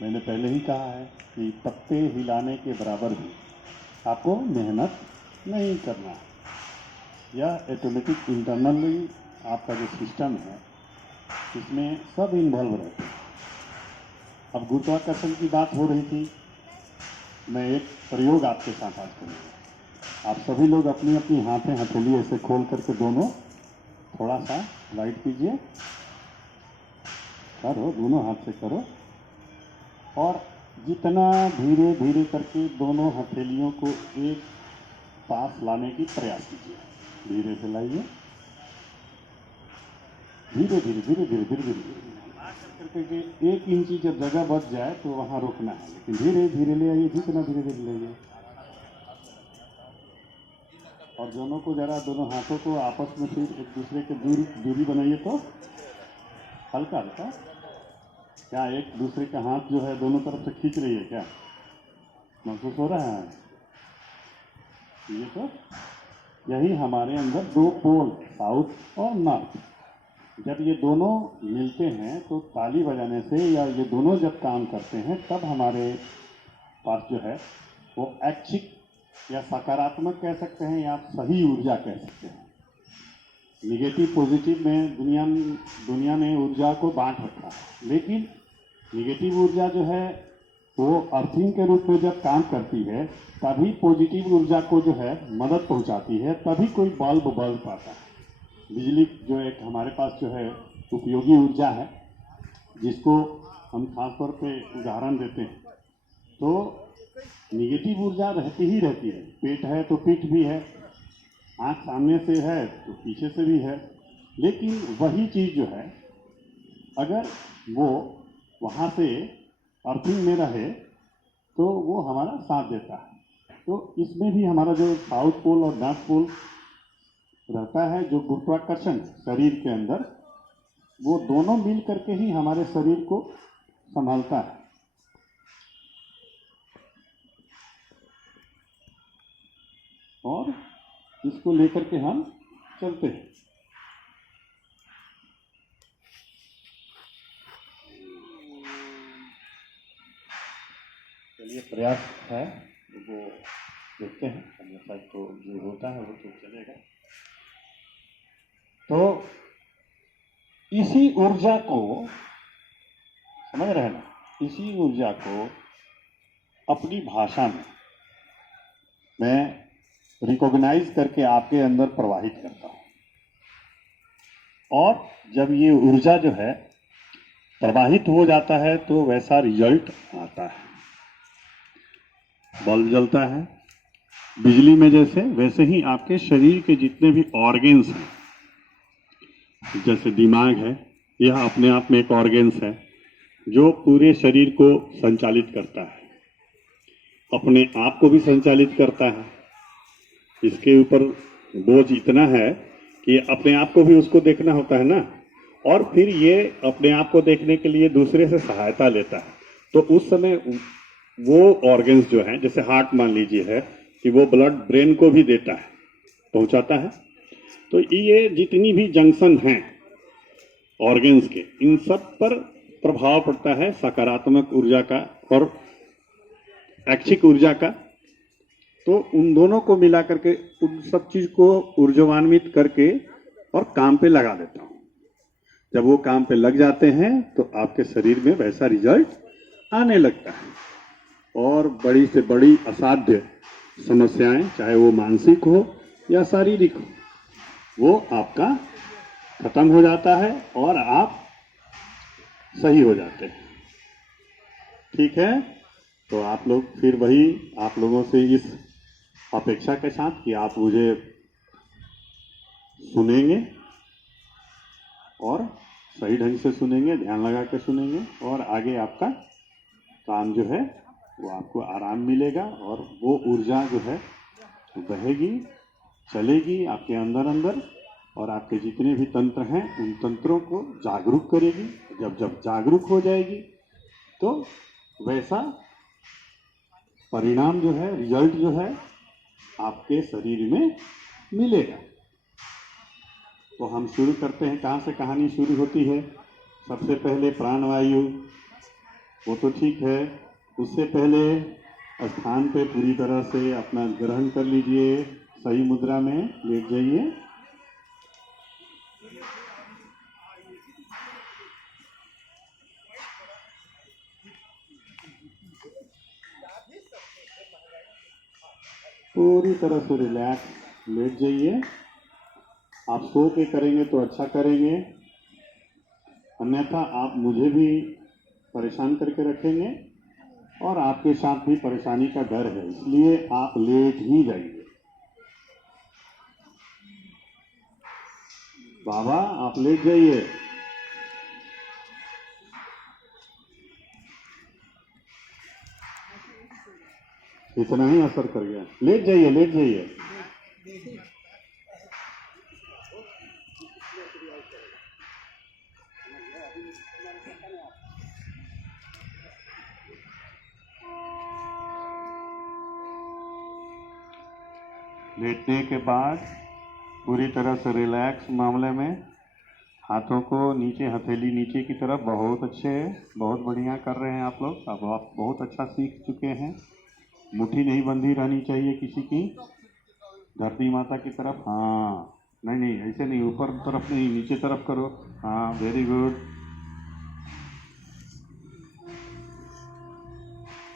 मैंने पहले ही कहा है कि पत्ते हिलाने के बराबर भी आपको मेहनत नहीं करना है। यह ऑटोमेटिक इंटरनली आपका जो सिस्टम है इसमें सब इन्वॉल्व रहते हैं। अब गुरुत्वाकर्षण की बात हो रही थी, मैं एक प्रयोग आपके साथ आज करूँगा। आप सभी लोग अपनी अपनी हाथें हथेली ऐसे खोल करके दोनों थोड़ा सा लाइट कीजिए, करो, दोनों हाथ से करो और जितना धीरे धीरे करके दोनों हथेलियों को एक पास लाने की प्रयास कीजिए। धीरे से लाइए, धीरे धीरे धीरे धीरे धीरे धीरे करके 1 इंची जब जगह बच जाए तो वहाँ रुकना है, लेकिन धीरे धीरे ले आइए, जितना धीरे धीरे ले आइए। और दोनों को जरा, दोनों हाथों को आपस में फिर एक दूसरे के दूरी बनाइए। तो हल्का हल्का, क्या एक दूसरे का हाथ जो है दोनों तरफ से खींच रही है, क्या महसूस हो रहा है? ये तो यही हमारे अंदर 2 पोल, साउथ और नॉर्थ, जब ये दोनों मिलते हैं तो ताली बजाने से, या ये दोनों जब काम करते हैं तब हमारे पास जो है वो ऐच्छिक या सकारात्मक कह सकते हैं, या आप सही ऊर्जा कह सकते हैं। निगेटिव पॉजिटिव में दुनिया ने ऊर्जा को बांट रखा है, लेकिन निगेटिव ऊर्जा जो है वो अर्थिंग के रूप में जब काम करती है तभी पॉजिटिव ऊर्जा को जो है मदद पहुंचाती है, तभी कोई बल्ब पाता है। बिजली जो एक हमारे पास जो है उपयोगी ऊर्जा है, जिसको हम खास तौर पे उदाहरण देते हैं, तो निगेटिव ऊर्जा रहती ही रहती है। पेट है तो पीठ भी है, आँख सामने से है तो पीछे से भी है, लेकिन वही चीज़ जो है अगर वो वहाँ से अर्थिंग में रहे तो वो हमारा साथ देता है। तो इसमें भी हमारा जो साउथ पोल और नॉर्थ पोल रहता है, जो गुरुत्वाकर्षण शरीर के अंदर, वो दोनों मिल करके ही हमारे शरीर को संभालता है। और इसको लेकर के हम चलते हैं। चलिए, प्रयास है वो देखते हैं, अन्यथा तो जो होता है वो तो चलेगा। तो इसी ऊर्जा को, समझ रहे हैं ना, इसी ऊर्जा को अपनी भाषा में मैं रिकॉग्नाइज करके आपके अंदर प्रवाहित करता हूँ, और जब ये ऊर्जा जो है प्रवाहित हो जाता है तो वैसा रिजल्ट आता है। बल्ब जलता है बिजली में जैसे, वैसे ही आपके शरीर के जितने भी ऑर्गेन्स हैं, जैसे दिमाग है, यह अपने आप में एक ऑर्गेन्स है जो पूरे शरीर को संचालित करता है, अपने आप को भी संचालित करता है। इसके ऊपर बोझ इतना है कि अपने आप को भी उसको देखना होता है ना, और फिर ये अपने आप को देखने के लिए दूसरे से सहायता लेता है। तो उस समय वो ऑर्गेन्स जो हैं, जैसे हार्ट मान लीजिए है कि वो ब्लड ब्रेन को भी देता है, पहुंचाता है। तो ये जितनी भी जंक्शन हैं ऑर्गेन्स के, इन सब पर प्रभाव पड़ता है सकारात्मक ऊर्जा का और ऐच्छिक ऊर्जा का। तो उन दोनों को मिला करके उन सब चीज को ऊर्जान्वित करके और काम पे लगा देता हूँ। जब वो काम पे लग जाते हैं तो आपके शरीर में वैसा रिजल्ट आने लगता है, और बड़ी से बड़ी असाध्य समस्याएं, चाहे वो मानसिक हो या शारीरिक हो, वो आपका खत्म हो जाता है और आप सही हो जाते हैं। ठीक है, तो आप लोग फिर वही, आप लोगों से इस अपेक्षा के साथ कि आप मुझे सुनेंगे और सही ढंग से सुनेंगे, ध्यान लगा के सुनेंगे, और आगे आपका काम जो है वो आपको आराम मिलेगा, और वो ऊर्जा जो है बहेगी, चलेगी आपके अंदर, और आपके जितने भी तंत्र हैं उन तंत्रों को जागरूक करेगी। जब जागरूक हो जाएगी तो वैसा परिणाम जो है, रिजल्ट जो है आपके शरीर में मिलेगा। तो हम शुरू करते हैं। कहाँ से कहानी शुरू होती है? सबसे पहले प्राणवायु वो तो ठीक है। उससे पहले स्थान पे पूरी तरह से अपना ग्रहण कर लीजिए, सही मुद्रा में लेट जाइए। पूरी तरह से रिलैक्स लेट जाइए। आप सो के करेंगे तो अच्छा करेंगे, अन्यथा आप मुझे भी परेशान करके रखेंगे और आपके साथ भी परेशानी का डर है, इसलिए आप लेट ही जाइए। बाबा आप लेट जाइए। इतना ही असर कर गया, लेट जाइए लेट जाइए। लेटने के बाद पूरी तरह से रिलैक्स मामले में हाथों को नीचे, हथेली नीचे की तरफ। बहुत अच्छे, बहुत बढ़िया कर रहे हैं आप लोग। अब आप बहुत अच्छा सीख चुके हैं। मुट्ठी नहीं बंधी रहनी चाहिए किसी की, धरती माता की तरफ। हाँ, नहीं नहीं ऐसे नहीं, ऊपर तरफ नहीं, नीचे तरफ करो। हाँ वेरी गुड।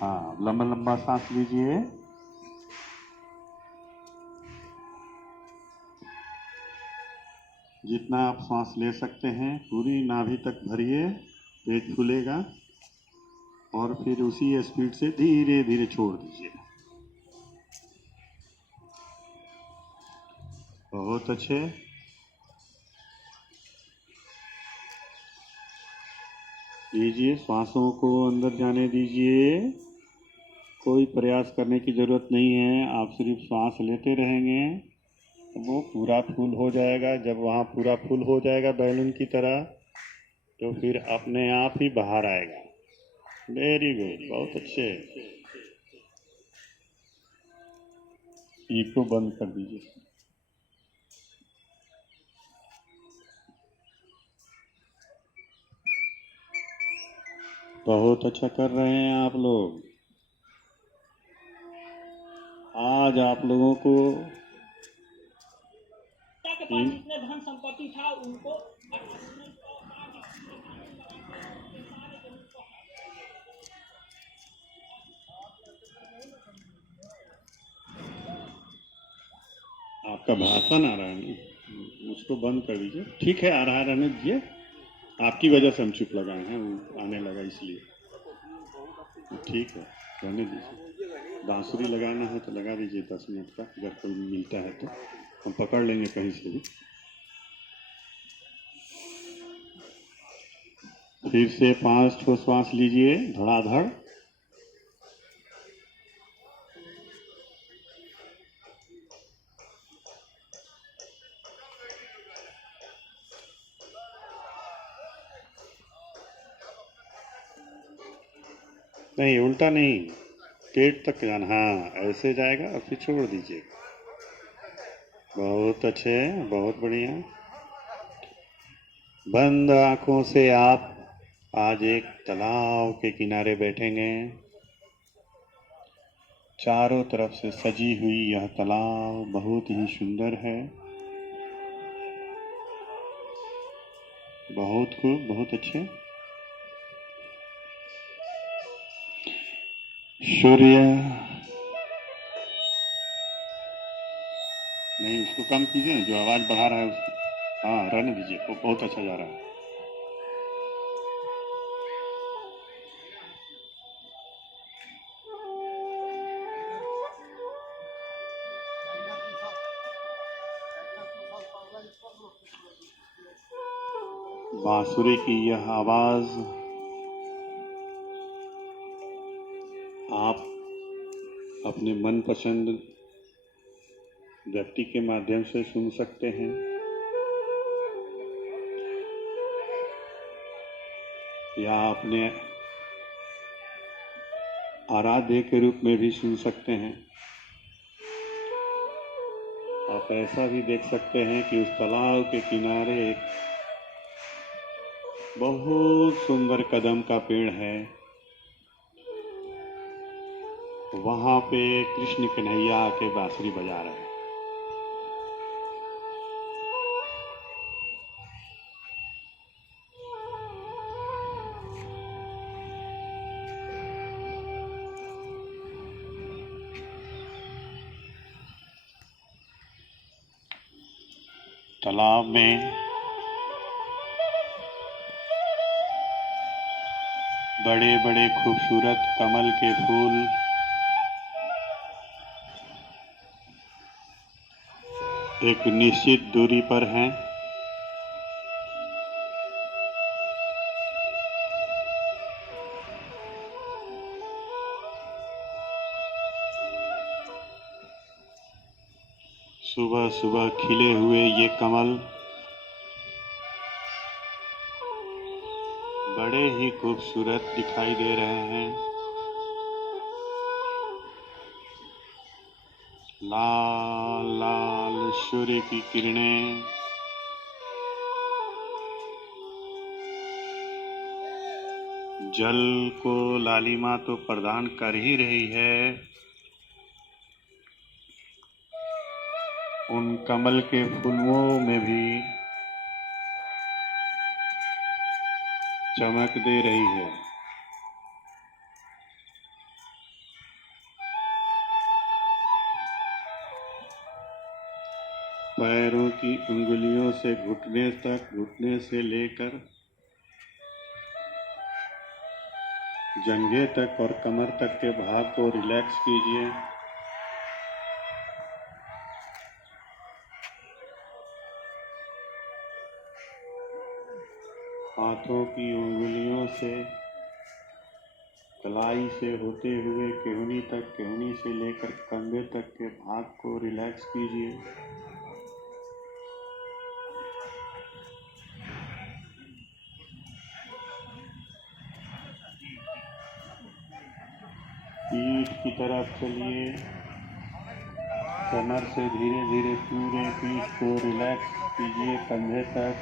हाँ लंबा लंबा सांस लीजिए। जितना आप सांस ले सकते हैं पूरी नाभि तक भरिए, पेट फूलेगा और फिर उसी स्पीड से धीरे धीरे छोड़ दीजिए। बहुत अच्छे। लीजिए, श्वासों को अंदर जाने दीजिए। कोई प्रयास करने की ज़रूरत नहीं है, आप सिर्फ श्वास लेते रहेंगे तो वो पूरा फुल हो जाएगा। जब वहाँ पूरा फुल हो जाएगा बैलून की तरह, तो फिर अपने आप ही बाहर आएगा। वेरी गुड, बहुत अच्छे। ईको बंद कर दीजिए। बहुत अच्छा कर रहे हैं आप लोग। आज आप लोगों को के पास जितने धन संपत्ति था उनको आपका भाषण आ रहा है ना, उसको बंद कर दीजिए। ठीक है, आ रहा है, रहने दीजिए। आपकी वजह से हम चुप लगाए हैं, वो आने लगा इसलिए। ठीक है, रहने दीजिए। बांसुरी लगाना है तो लगा दीजिए 10 मिनट का, अगर कोई मिलता है तो हम पकड़ लेंगे कहीं से भी। फिर से 5 ठो श्वास लीजिए धड़ाधड़। नहीं, उल्टा नहीं, पेट तक जाना। हाँ ऐसे जाएगा और फिर छोड़ दीजिए। बहुत अच्छे, बहुत बढ़िया। बंद आंखों से आप आज एक तालाब के किनारे बैठेंगे। चारों तरफ से सजी हुई यह तालाब बहुत ही सुंदर है। बहुत खूब, बहुत अच्छे। सूर्य, नहीं उसको कम कीजिए, जो आवाज बढ़ा रहा है उसको। हाँ रहने दीजिए, वो बहुत अच्छा जा रहा है। बांसुरी की यह आवाज आप अपने मनपसंद व्यक्ति के माध्यम से सुन सकते हैं या अपने आराध्य के रूप में भी सुन सकते हैं। आप ऐसा भी देख सकते हैं कि उस तालाब के किनारे एक बहुत सुंदर कदम का पेड़ है। वहाँ पे कृष्ण कन्हैया आके बांसुरी बजा रहे हैं। तालाब में बड़े बड़े खूबसूरत कमल के फूल एक निश्चित दूरी पर हैं। सुबह सुबह खिले हुए ये कमल बड़े ही खूबसूरत दिखाई दे रहे हैं। लाल लाल सूर्य की किरणें जल को लालिमा तो प्रदान कर ही रही है, उन कमल के फूलों में भी चमक दे रही है। पैरों की उंगलियों से घुटने तक, घुटने से लेकर जंघे तक और कमर तक के भाग को रिलैक्स कीजिए। हाथों की उंगलियों से कलाई से होते हुए केहनी तक, केहनी से लेकर कंधे तक के भाग को रिलैक्स कीजिए। पीठ की तरफ चलिए, कमर से धीरे धीरे पूरे पीठ को रिलैक्स कीजिए कंधे तक।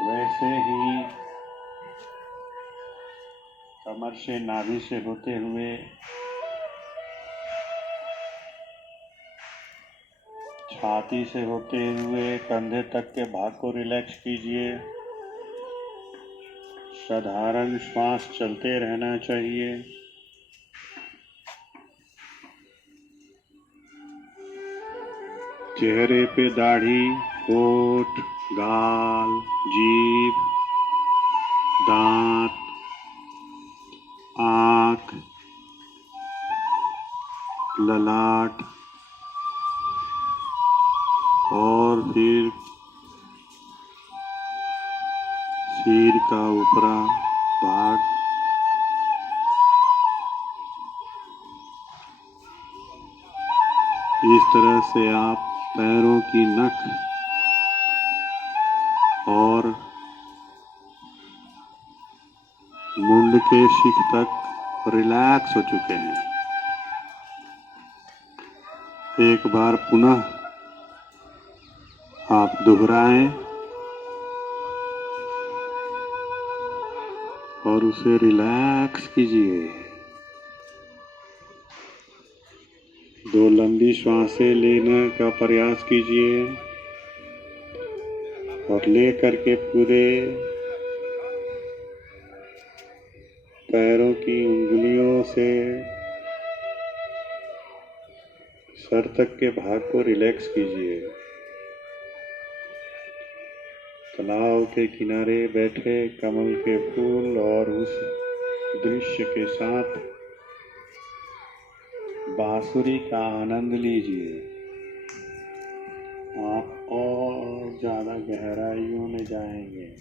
वैसे ही कमर से नाभि से होते हुए छाती से होते हुए कंधे तक के भाग को रिलैक्स कीजिए। साधारण श्वास चलते रहना चाहिए। चेहरे पे दाढ़ी, होठ, गाल, जीभ, दांत, आँख, ललाट और फिर सिर का ऊपरा भाग, इस तरह से आप पैरों की नख और मुंड के शिख तक रिलैक्स हो चुके हैं। एक बार पुनः आप दोहराएं और उसे रिलैक्स कीजिए। 2 लंबी श्वासें लेने का प्रयास कीजिए और ले करके पूरे पैरों की उंगलियों से सर तक के भाग को रिलैक्स कीजिए। तालाब के किनारे बैठे कमल के फूल और उस दृश्य के साथ बांसुरी का आनंद लीजिए। आप और ज्यादा गहराइयों में जाएंगे।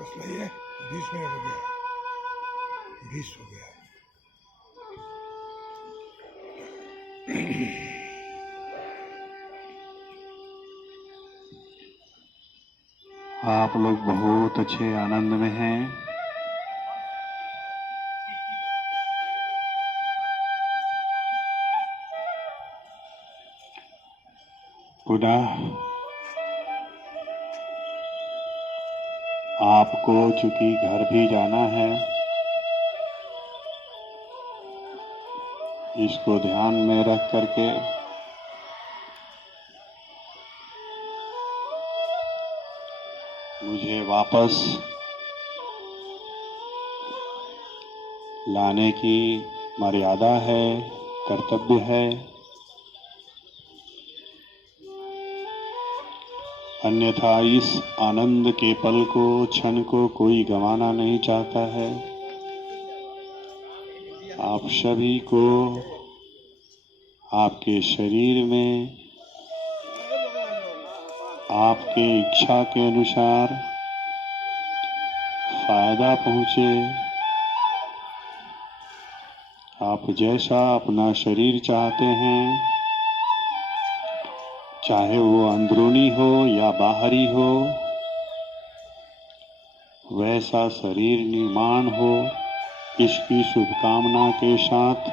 बस नहीं है, 20 मिनट हो गया, 20 हो गया। आप लोग बहुत अच्छे आनंद में हैं। पुनः आपको चूंकि घर भी जाना है, इसको ध्यान में रख करके मुझे वापस लाने की मर्यादा है, कर्तव्य है। अन्यथा इस आनंद के पल को, क्षण को कोई गंवाना नहीं चाहता है। आप सभी को आपके शरीर में आपके इच्छा के अनुसार फायदा पहुंचे। आप जैसा अपना शरीर चाहते हैं, चाहे वो अंदरूनी हो या बाहरी हो, वैसा शरीर निर्माण हो, इसकी शुभकामना के साथ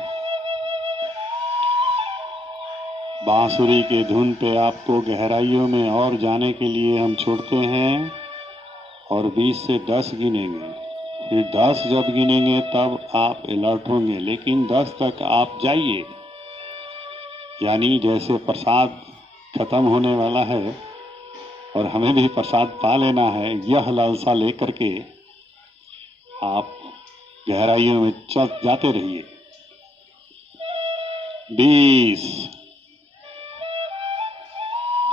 बांसुरी के धुन पे आपको गहराइयों में और जाने के लिए हम छोड़ते हैं और 20 से 10 गिनेंगे। फिर 10 जब गिनेंगे तब आप अलर्ट होंगे, लेकिन 10 तक आप जाइए। यानी जैसे प्रसाद खत्म होने वाला है और हमें भी प्रसाद पा लेना है, यह लालसा लेकर के आप गहराइयों में चल जाते रहिए। 20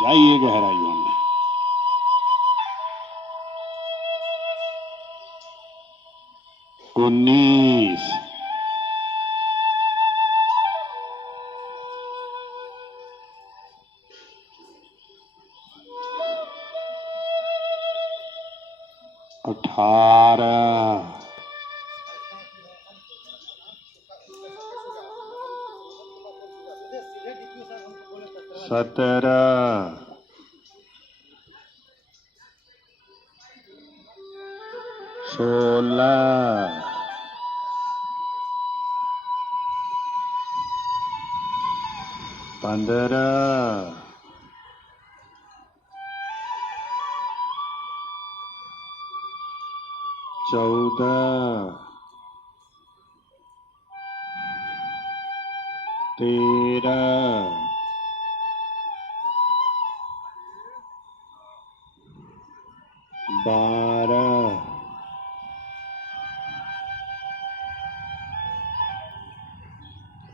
जाइए गहराइयों में। 19 18 17 16 15 14 13 12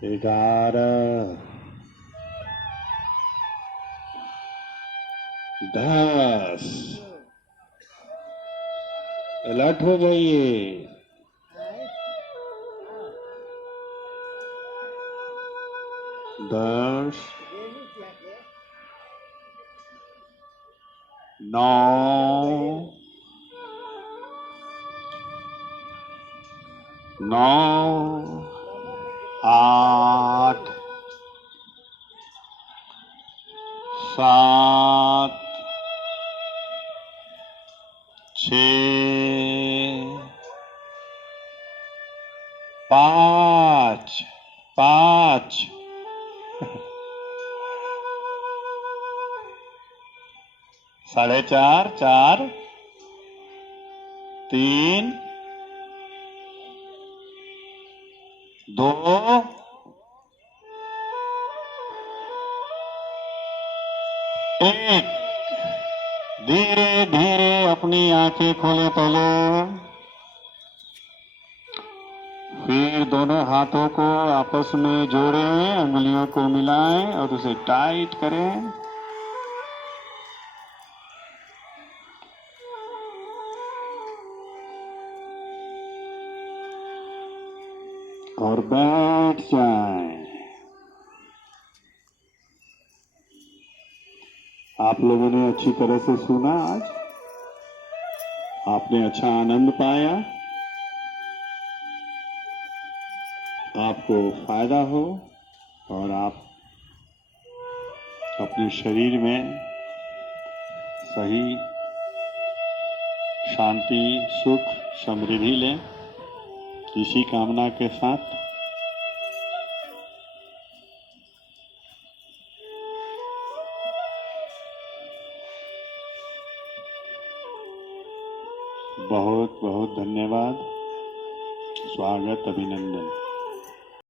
11 10 अलर्ट हो जाइए। 10 9 8 7 6 5 5 4:30 4 3 2 1। धीरे धीरे अपनी आंखें खोले पहले, फिर दोनों हाथों को आपस में जोड़ें, अंगुलियों को मिलाएं और उसे टाइट करें। और बैठ जाएं। आप लोगों ने अच्छी तरह से सुना आज? आपने अच्छा आनंद पाया, आपको फायदा हो और आप अपने शरीर में सही शांति, सुख, समृद्धि लें, इसी कामना के साथ बहुत बहुत धन्यवाद, स्वागत, अभिनंदन।